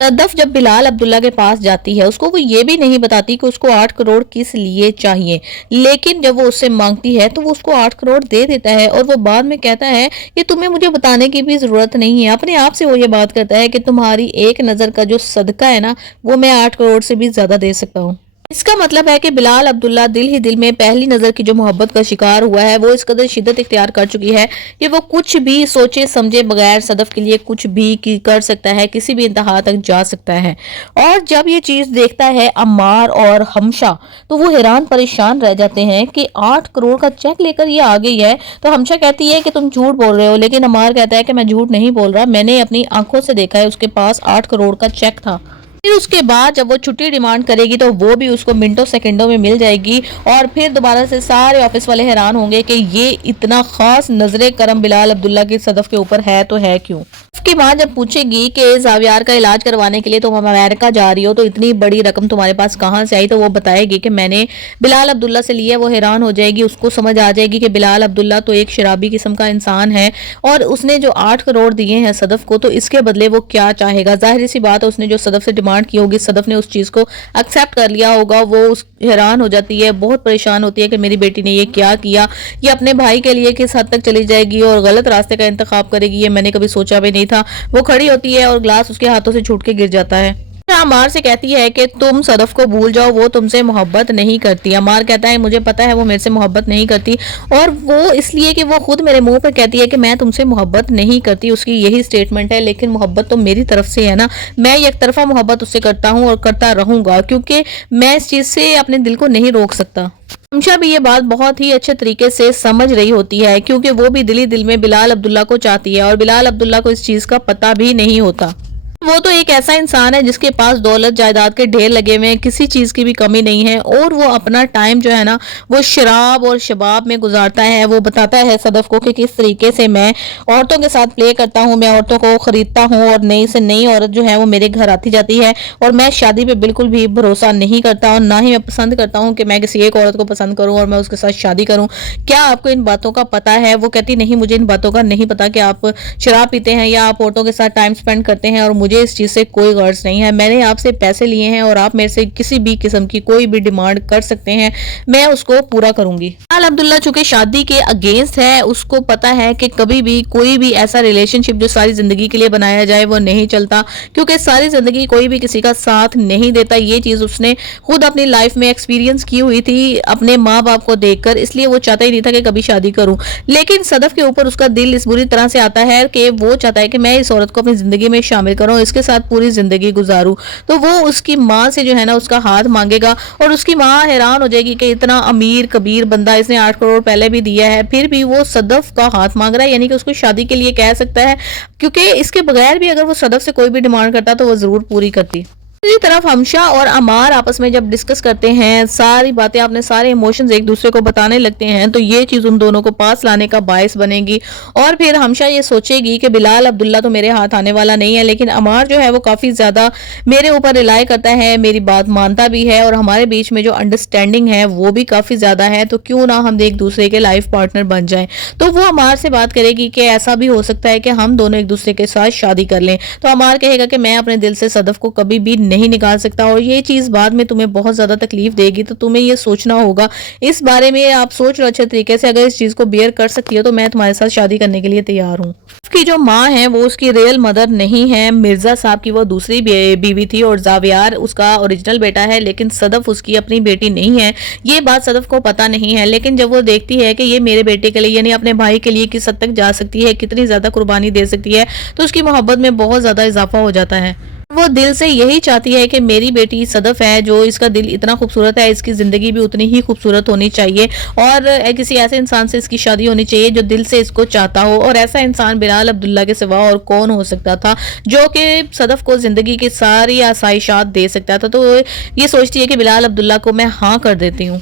सदफ जब बिलाल अब्दुल्ला के पास जाती है, उसको वो ये भी नहीं बताती कि उसको 8 करोड़ किस लिए चाहिए। लेकिन जब वो उससे मांगती है तो वो उसको 8 करोड़ दे देता है और वो बाद में कहता है कि तुम्हें मुझे बताने की भी ज़रूरत नहीं है। अपने आप से वो ये बात करता है कि तुम्हारी एक नज़र का जो सदका है ना, वो मैं 8 करोड़ से भी ज़्यादा दे सकता हूँ। इसका मतलब है कि बिलाल अब्दुल्ला दिल ही दिल में पहली नज़र की जो मोहब्बत का शिकार हुआ है, वो इस कदर शिद्दत इख्तियार कर चुकी है कि वो कुछ भी सोचे समझे बगैर सदफ के लिए कुछ भी कर सकता है, किसी भी इंतहा तक जा सकता है। और जब ये चीज़ देखता है अम्मार और हमशा, तो वो हैरान परेशान रह जाते हैं कि 8 करोड़ का चेक लेकर ये आ गई है। तो हमशा कहती है कि तुम झूठ बोल रहे हो, लेकिन अम्मार कहता है कि मैं झूठ नहीं बोल रहा, मैंने अपनी आंखों से देखा है, उसके पास 8 करोड़ का चेक था। फिर उसके बाद जब वो छुट्टी डिमांड करेगी तो वो भी उसको मिनटों सेकंडों में मिल जाएगी और फिर दोबारा से सारे ऑफिस वाले हैरान होंगे कि ये इतना खास नजरे करम बिलाल अब्दुल्ला की सदफ के ऊपर है तो है क्यों। उसके बाद जब पूछेगी कि जावियार का इलाज करवाने के लिए तुम अमेरिका जा रही हो तो इतनी बड़ी रकम तुम्हारे पास कहाँ से आई, तो वो बताएगी कि मैंने बिलाल अब्दुल्ला से लिया। वो हैरान हो जाएगी, उसको समझ आ जाएगी कि बिलाल अब्दुल्ला तो एक शराबी किस्म का इंसान है और उसने जो 8 करोड़ दिए हैं सदफ को, तो इसके बदले वो क्या चाहेगा। जाहिर सी बात है, उसने जो सदफ से डिमांड की होगी, सदफ ने उस चीज़ को एक्सेप्ट कर लिया होगा। वो उस हैरान हो जाती है, बहुत परेशान होती है कि मेरी बेटी ने ये क्या किया, ये अपने भाई के लिए किस हद तक चली जाएगी और गलत रास्ते का इंतखाब करेगी, ये मैंने कभी सोचा भी नहीं था। वो खड़ी होती है और ग्लास उसके हाथों से छूट के गिर जाता है। अमार से कहती है कि तुम सदफ को भूल जाओ, वो तुमसे मोहब्बत नहीं करती। अमार कहता है मुझे पता है वो मेरे से मोहब्बत नहीं करती, और वो इसलिए कि वो खुद मेरे मुंह पर कहती है कि मैं तुमसे मोहब्बत नहीं करती, उसकी यही स्टेटमेंट है। लेकिन मोहब्बत तो मेरी तरफ से है ना, मैं एक तरफा मोहब्बत उससे करता हूँ और करता रहूंगा, क्योंकि मैं इस चीज़ से अपने दिल को नहीं रोक सकता। हमशा भी ये बात बहुत ही अच्छे तरीके से समझ रही होती है, क्योंकि वो भी दिल ही दिल में बिलाल अब्दुल्ला को चाहती है और बिलाल अब्दुल्ला को इस चीज़ का पता भी नहीं होता। वो तो एक ऐसा इंसान है जिसके पास दौलत जायदाद के ढेर लगे हुए हैं, किसी चीज़ की भी कमी नहीं है, और वो अपना टाइम जो है ना वो शराब और शबाब में गुजारता है। वो बताता है सदफ को कि किस तरीके से मैं औरतों के साथ प्ले करता हूँ, मैं औरतों को ख़रीदता हूँ और नई से नई औरत जो है वो मेरे घर आती जाती है, और मैं शादी पे बिल्कुल भी भरोसा नहीं करता और ना ही मैं पसंद करता हूँ कि मैं किसी एक औरत को पसंद करूँ और मैं उसके साथ शादी करूँ। क्या आपको इन बातों का पता है? वो कहती नहीं, मुझे इन बातों का नहीं पता कि आप शराब पीते हैं या आप औरतों के साथ टाइम स्पेंड करते हैं, और मुझे इस चीज़ से कोई गर्ज नहीं है। मैंने आपसे पैसे लिए हैं और आप मेरे से किसी भी किस्म की कोई भी डिमांड कर सकते हैं, मैं उसको पूरा करूंगी। बिलाल अब्दुल्ला चूंकि शादी के अगेंस्ट है, उसको पता है कि कभी भी कोई भी ऐसा रिलेशनशिप जो सारी जिंदगी के लिए बनाया जाए वो नहीं चलता, क्योंकि सारी जिंदगी कोई भी किसी का साथ नहीं देता। ये चीज़ उसने खुद अपनी लाइफ में एक्सपीरियंस की हुई थी अपने माँ बाप को देखकर, इसलिए वो चाहता ही नहीं था कि कभी शादी करूं। लेकिन सदफ के ऊपर उसका दिल इस बुरी तरह से आता है कि वो चाहता है कि मैं इस औरत को अपनी जिंदगी में शामिल करूं, इसके साथ पूरी जिंदगी गुजारूं। तो वो उसकी माँ से जो है ना उसका हाथ मांगेगा, और उसकी माँ हैरान हो जाएगी कि इतना अमीर कबीर बंदा, इसने 8 करोड़ पहले भी दिया है, फिर भी वो सदफ का हाथ मांग रहा है, यानी कि उसको शादी के लिए कह सकता है, क्योंकि इसके बगैर भी अगर वो सदफ से कोई भी डिमांड करता तो वो जरूर पूरी करती। दूसरी तरफ हमशा और अमार आपस में जब डिस्कस करते हैं, सारी बातें, अपने सारे इमोशंस एक दूसरे को बताने लगते हैं, तो ये चीज़ उन दोनों को पास लाने का बायस बनेगी। और फिर हमशा ये सोचेगी कि बिलाल अब्दुल्ला तो मेरे हाथ आने वाला नहीं है, लेकिन अमार जो है वो काफ़ी ज़्यादा मेरे ऊपर रिलाई करता है, मेरी बात मानता भी है, और हमारे बीच में जो अंडरस्टैंडिंग है वो भी काफ़ी ज़्यादा है, तो क्यों ना हम एक दूसरे के लाइफ पार्टनर बन जाएं। तो वो अमार से बात करेगी कि ऐसा भी हो सकता है कि हम दोनों एक दूसरे के साथ शादी कर लें। तो अमार कहेगा कि मैं अपने दिल से सदफ को कभी भी नहीं निकाल सकता, और ये चीज़ बाद में तुम्हें बहुत ज़्यादा तकलीफ देगी, तो तुम्हें ये सोचना होगा। इस बारे में आप सोच लो अच्छे तरीके से, अगर इस चीज़ को बियर कर सकती हो तो मैं तुम्हारे साथ शादी करने के लिए तैयार हूँ। उसकी जो माँ है वो उसकी रियल मदर नहीं है, मिर्ज़ा साहब की वो दूसरी बीवी थी, और जावियार उसका ओरिजिनल बेटा है, लेकिन सदफ उसकी अपनी बेटी नहीं है। ये बात सदफ को पता नहीं है, लेकिन जब वो देखती है कि ये मेरे बेटे के लिए यानी अपने भाई के लिए किस हद तक जा सकती है, कितनी ज़्यादा कुर्बानी दे सकती है, तो उसकी मोहब्बत में बहुत ज़्यादा इजाफा हो जाता है। वो दिल से यही चाहती है कि मेरी बेटी सदफ है, जो इसका दिल इतना खूबसूरत है, इसकी ज़िंदगी भी उतनी ही खूबसूरत होनी चाहिए, और किसी ऐसे इंसान से इसकी शादी होनी चाहिए जो दिल से इसको चाहता हो। और ऐसा इंसान बिलाल अब्दुल्ला के सिवा और कौन हो सकता था, जो कि सदफ को ज़िंदगी की सारी आसाइशात दे सकता था। तो ये सोचती है कि बिलाल अब्दुल्ला को मैं हाँ कर देती हूँ।